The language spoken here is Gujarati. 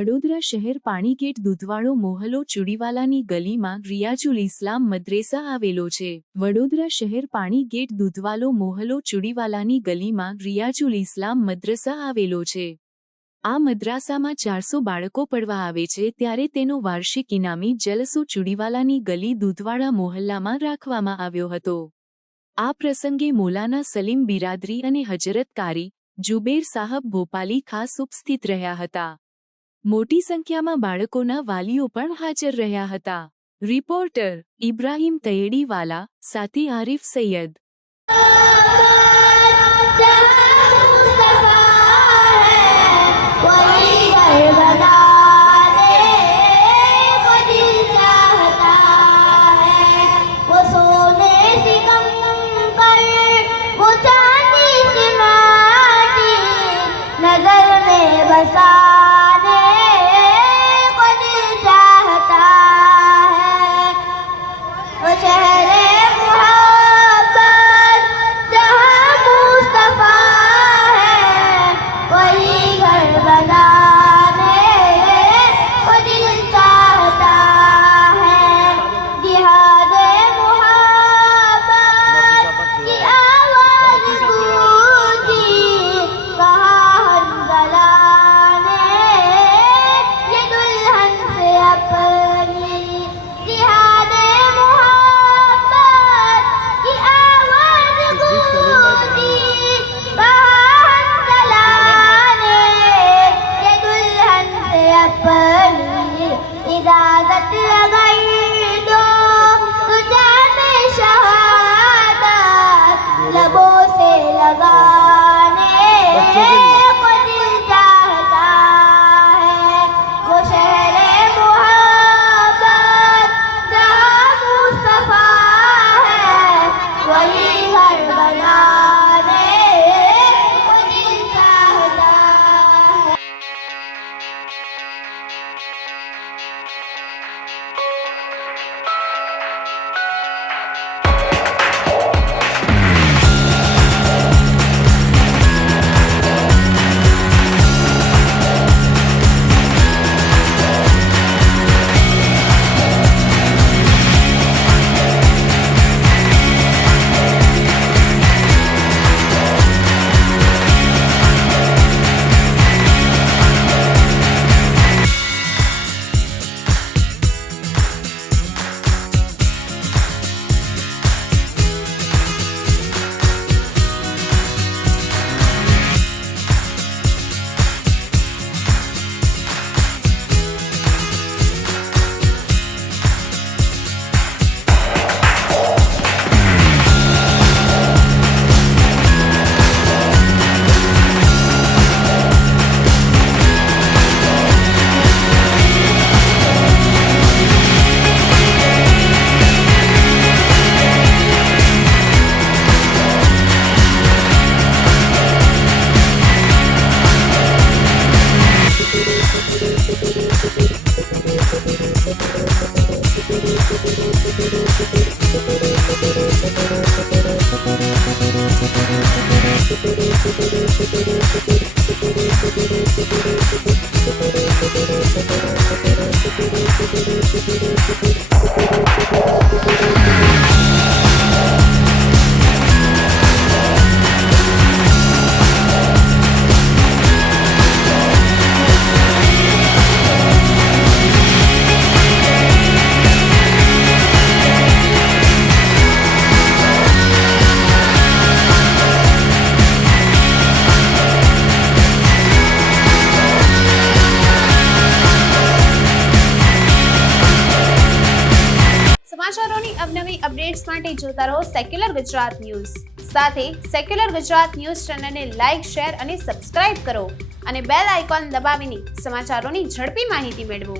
વડોદરા શહેર પાણીગેટ દૂધવાળો મોહલ્લો ચુડીવાલાની ગલીમાં રિયાજુલ ઇસ્લામ મદ્રેસા આવેલો છે। વડોદરા શહેર પાણીગેટ દૂધવાલો મોહલ્લો ચુડીવાલાની ગલીમાં રિયાજુલ ઇસ્લામ મદ્રસા આવેલો છે। આ મદ્રાસામાં 400 બાળકો પડવા આવે છે, ત્યારે તેનો વાર્ષિક ઇનામી જલસો ચુડીવાલાની ગલી દૂધવાળા મોહલ્લામાં રાખવામાં આવ્યો હતો। આ પ્રસંગે મૌલાના સલીમ બિરાદરી અને હજરત કારી જુબેર સાહબ ભોપાલી ખાસ ઉપસ્થિત રહ્યા હતા। મોટી સંખ્યામાં બાળકોના વાલીઓ પણ હાજર રહ્યા હતા। રિપોર્ટર ઇબ્રાહીમ તૈયડીવાલા સાથે આરિફ સૈયદ। સમાચારોની અવનવી અપડેટ્સ માટે જોતા રહો સેક્યુલર ગુજરાત ન્યૂઝ। સાથે સેક્યુલર ગુજરાત ન્યૂઝ ચેનલને લાઇક, શેર અને સબસ્ક્રાઇબ કરો અને બેલ આઇકોન દબાવીને સમાચારોની ઝડપી માહિતી મેળવો।